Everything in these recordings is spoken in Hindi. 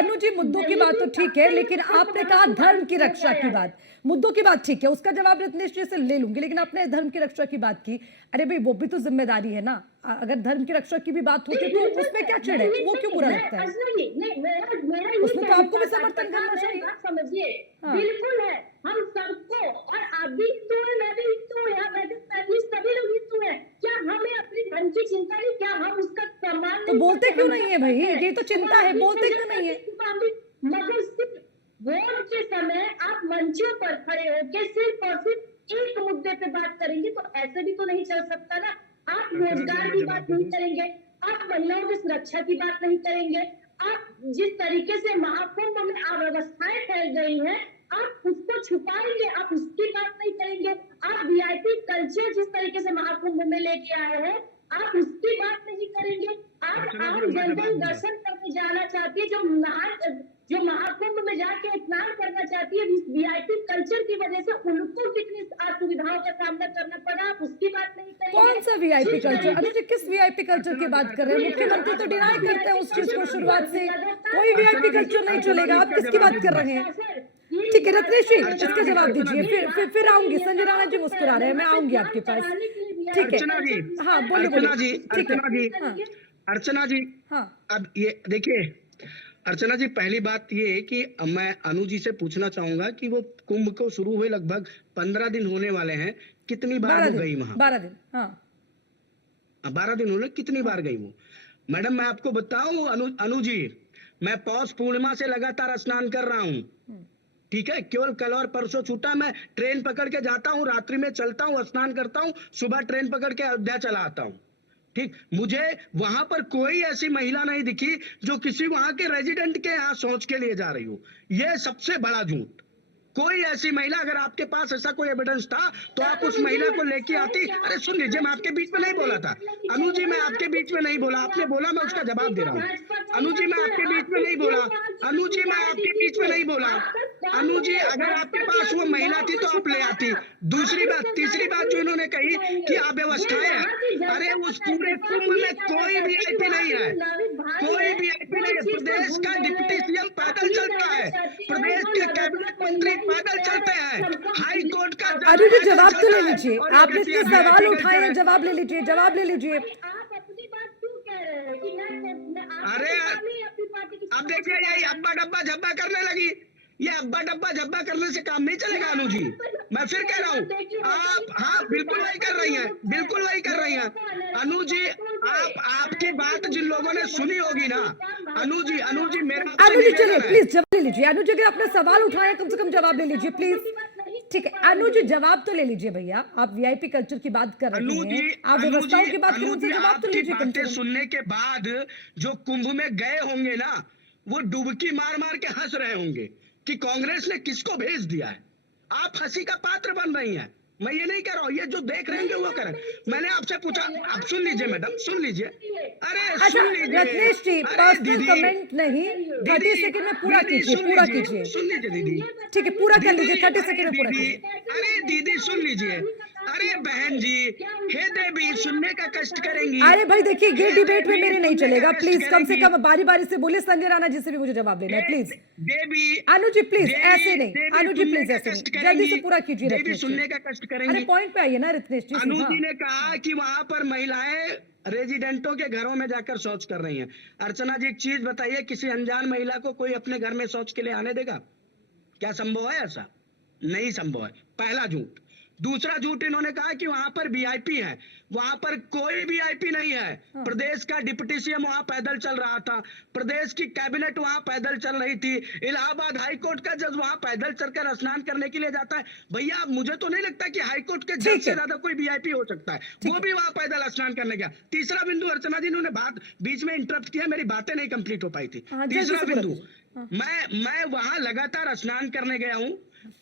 अनु जी, मुद्दों की बात तो ठीक है, लेकिन आपने कहा धर्म की रक्षा की बात, मुद्दों की बात ठीक है, उसका जवाब रत्नेश जी से ले लूंगी, लेकिन आपने धर्म की रक्षा की बात की। अरे भाई, वो भी तो जिम्मेदारी है ना। अगर धर्म की रक्षा की भी बात होती तो उसमें क्या चिढ़ है, वो क्यों बुरा लगता है? उसमें तो आपको भी समर्थन करना चाहिए। समझिए, हाँ। बिल्कुल है, हम सबको, और आप भी हिंदू है, मैं भी हिंदू है, सभी लोग हिंदू है। क्या हमें अपनी धर्म की चिंता नहीं? क्या हम उसका सम्मान तो नहीं बोलते करते? क्यों हम नहीं है सब भाई? करते हैं। ये तो चिंता है, बोलते क्यों नहीं है? मगर सिर्फ वोट के समय आप मंचों पर खड़े होकर सिर्फ और सिर्फ एक मुद्दे पे बात करेंगे तो ऐसे भी तो नहीं चल सकता ना। आप रोजगार की बात नहीं करेंगे, आप महिलाओं की सुरक्षा की बात नहीं करेंगे, आप जिस तरीके से महाकुंभ में अव्यवस्थाएं फैल गई हैं, आप उसको छुपाएंगे, आप उसकी बात नहीं करेंगे। आप वीआईपी कल्चर जिस तरीके से महाकुंभ में लेके आए हैं, आप उसकी बात नहीं करेंगे। आप आम जनता दर्शन करने जाना चाहती है, जो महाकुंभ में जाके स्नान करना चाहती है, वीआईपी कल्चर की वजह से उनको कितनी असुविधाओं का सामना करना पड़ा, आप उसकी बात नहीं करेंगे। कौन सा वीआईपी कल्चर? अनु जी, किस वीआईपी कल्चर की बात कर रहे हैं? मुख्यमंत्री तो डिनाई करते हैं उस चीज को शुरुआत से। कोई वीआईपी कल्चर नहीं चलेगा। आप किसकी बात कर रहे हैं? ठीक है रत्नेश जी, इसका जवाब दीजिए, फिर आऊंगी। संजय राणा जी मुस्कुरा रहे हैं, मैं आऊंगी आपके पास। ठीक है, हाँ बोलिए बोलिए। ठीक है, अर्चना जी, हाँ अब ये देखिए अर्चना जी, पहली बात ये कि मैं अनु जी से पूछना चाहूंगा कि वो कुंभ को शुरू हुए लगभग 15 दिन होने वाले हैं, कितनी बार वो गई वहां? 12 दिन। हाँ 12 दिन होने, कितनी बार गई वो? मैडम मैं आपको बताऊं अनु जी, मैं पौष पूर्णिमा से लगातार स्नान कर रहा हूँ। ठीक है, केवल कल और परसों छूटा। मैं ट्रेन पकड़ के जाता हूँ, रात्रि में चलता हूँ, स्नान करता हूँ, सुबह ट्रेन पकड़ के अयोध्या चला आता हूँ। ठीक, मुझे वहां पर कोई ऐसी महिला नहीं दिखी जो किसी वहां के रेजिडेंट के यहाँ शौच के लिए जा रही हो। यह सबसे बड़ा झूठ। कोई ऐसी महिला, अगर आपके पास ऐसा कोई एविडेंस था तो आप उस महिला को लेके आती। अरे सुन लीजिए, मैं आपके बीच में नहीं बोला था अनु जी, मैं आपके बीच में नहीं बोला, आपने बोला, मैं उसका जवाब दे रहा हूँ। अनु जी, मैं आपके बीच में नहीं बोला, अनु जी, मैं आपके बीच में नहीं बोला। अनु जी, अगर आपके पास वो महिला थी तो आप ले आती। दूसरी बात, तीसरी बात जो इन्होंने कही कि अव्यवस्थाएं हैं, अरे उस पूरे कुंभ में कोई वीआईपी नहीं है, कोई वीआईपी नहीं है। प्रदेश का डिप्टी सीएम पैदल चलता है, प्रदेश के कैबिनेट मंत्री पैदल चलते हैं, हाई कोर्ट का अनु जी जवाब तो ले लीजिए, आपने इतने सवाल उठाए हैं, जवाब ले लीजिए, जवाब ले लीजिए। आप अपनी बात क्यों कह रहे हैं कि मैं अरे अब देखिए, यही अब्बा डब्बा झब्बा करने लगी। ये अब्बा डब्बा झब्बा करने से काम नहीं चलेगा अनु जी, मैं फिर कह रहा हूँ। आप, हाँ बिल्कुल वही कर रही हैं, बिल्कुल वही कर रही हैं अनु जी। आपकी बात जिन लोगों ने सुनी होगी ना अनु जी, मेरा अनु जी चलिए प्लीज जवाब ले लीजिए। अनु जी, अगर आपने सवाल उठाया कम से कम जवाब ले लीजिए प्लीज। ठीक है अनु जी, जवाब तो ले लीजिए भैया। आप वीआईपी कल्चर की बात कर रहे हैं, आप व्यवस्थाओं की बात करें, तो जवाब तो लीजिए कम से कम। सुनने के बाद जो कुंभ में गए होंगे ना, वो डुबकी मार मार के हंस रहे होंगे कि कांग्रेस ने किसको भेज दिया है। आप हंसी का पात्र बन रही हैं, मैं ये नहीं कह रहा हूँ, ये जो देख रहे हैं वो करें। मैंने आपसे पूछा, आप सुन लीजिए मैडम, सुन लीजिए। अरे सुन लीजिए रत्नेश जी, पर्सनल कमेंट नहीं, 30 सेकंड में पूरा कीजिए, पूरा कीजिए। सुन लीजिए दीदी, ठीक है पूरा कर लीजिए, 30 सेकंड में पूरा कीजिए। अरे दीदी सुन लीजिए, अरे बहन जी, हे देवी, सुनने का कष्ट करेंगी। अरे भाई देखिए, ये डिबेट में मेरे नहीं चलेगा, प्लीज कम से कम बारी बारी से बोले। संजय राणा जी से भी मुझे जवाब देना है please. Devi, Anu ji please ऐसे नहीं, अनु जी प्लीज ऐसे नहीं, जल्दी से पूरा कीजिए। देवी सुनने का कष्ट करेंगी। अरे पॉइंट पे आइए ना रत्नेश जी। अनु जी ने कहा कि वहां पर महिलाएं रेजिडेंटों के घरों में जाकर शौच कर रही हैं। अर्चना जी, एक चीज बताइए, किसी अनजान महिला को कोई अपने घर में शौच के लिए आने देगा? क्या संभव है? ऐसा नहीं संभव है। पहला झूठ। दूसरा झूठ इन्होंने कहा कि वहां पर वीआईपी है, वहां पर कोई वीआईपी नहीं है। प्रदेश का डिप्टी सीएम वहां पैदल चल रहा था, प्रदेश की कैबिनेट वहां पैदल चल रही थी, इलाहाबाद हाईकोर्ट का जज वहां पैदल चलकर स्नान करने के लिए जाता है। भैया मुझे तो नहीं लगता कि हाईकोर्ट के जज से ज्यादा कोई वीआईपी हो सकता है, वो भी वहां पैदल स्नान करने गया। तीसरा बिंदु, अर्चना जी ने बात बीच में इंटरप्ट किया, मेरी बातें नहीं कंप्लीट हो पाई थी। तीसरा बिंदु, मैं वहां लगातार स्नान करने गया हूं।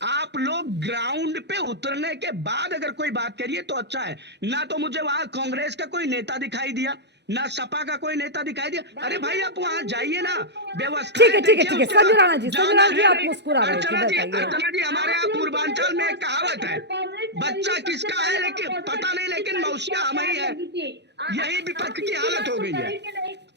आप लोग ग्राउंड पे उतरने के बाद अगर कोई बात करिए तो अच्छा है। ना तो मुझे वहां कांग्रेस का कोई नेता दिखाई दिया, ना सपा का कोई नेता दिखाई दिया। अरे भाई आप वहां जाइए ना, व्यवस्था। ठीक है ठीक है ठीक है। संजय राणा जी, संजय राणा जी आप मुस्कुरा रहे हैं, अर्चना जी, हमारे यहाँ पूर्वांचल में एक कहावत है, बच्चा किसका है लेकिन पता नहीं, लेकिन मौसिया हम ही है। यही विपक्ष की हालत हो गई है।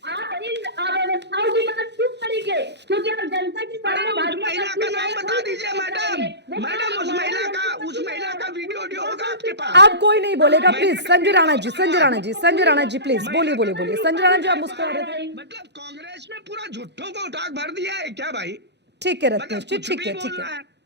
आप इन अव्यवस्थाओं की बात क्यों करेंगे? क्योंकि जनता के सामने मैडम, उस महिला का नाम बता दीजिए मैडम। मैडम, उस महिला का वीडियो होगा आपके पास? आप कोई नहीं बोलेगा प्लीज। संजय राणा जी, संजय राणा जी प्लीज बोलिए। संजय राणा जी आप मुस्कुरा रहे थे। मतलब कांग्रेस में पूरा झूठों को उठा भर दिया है क्या भाई? ठीक है मतलब रत्नेश जी, कुछ ठीक भी है बोल ठीक रहा है। है।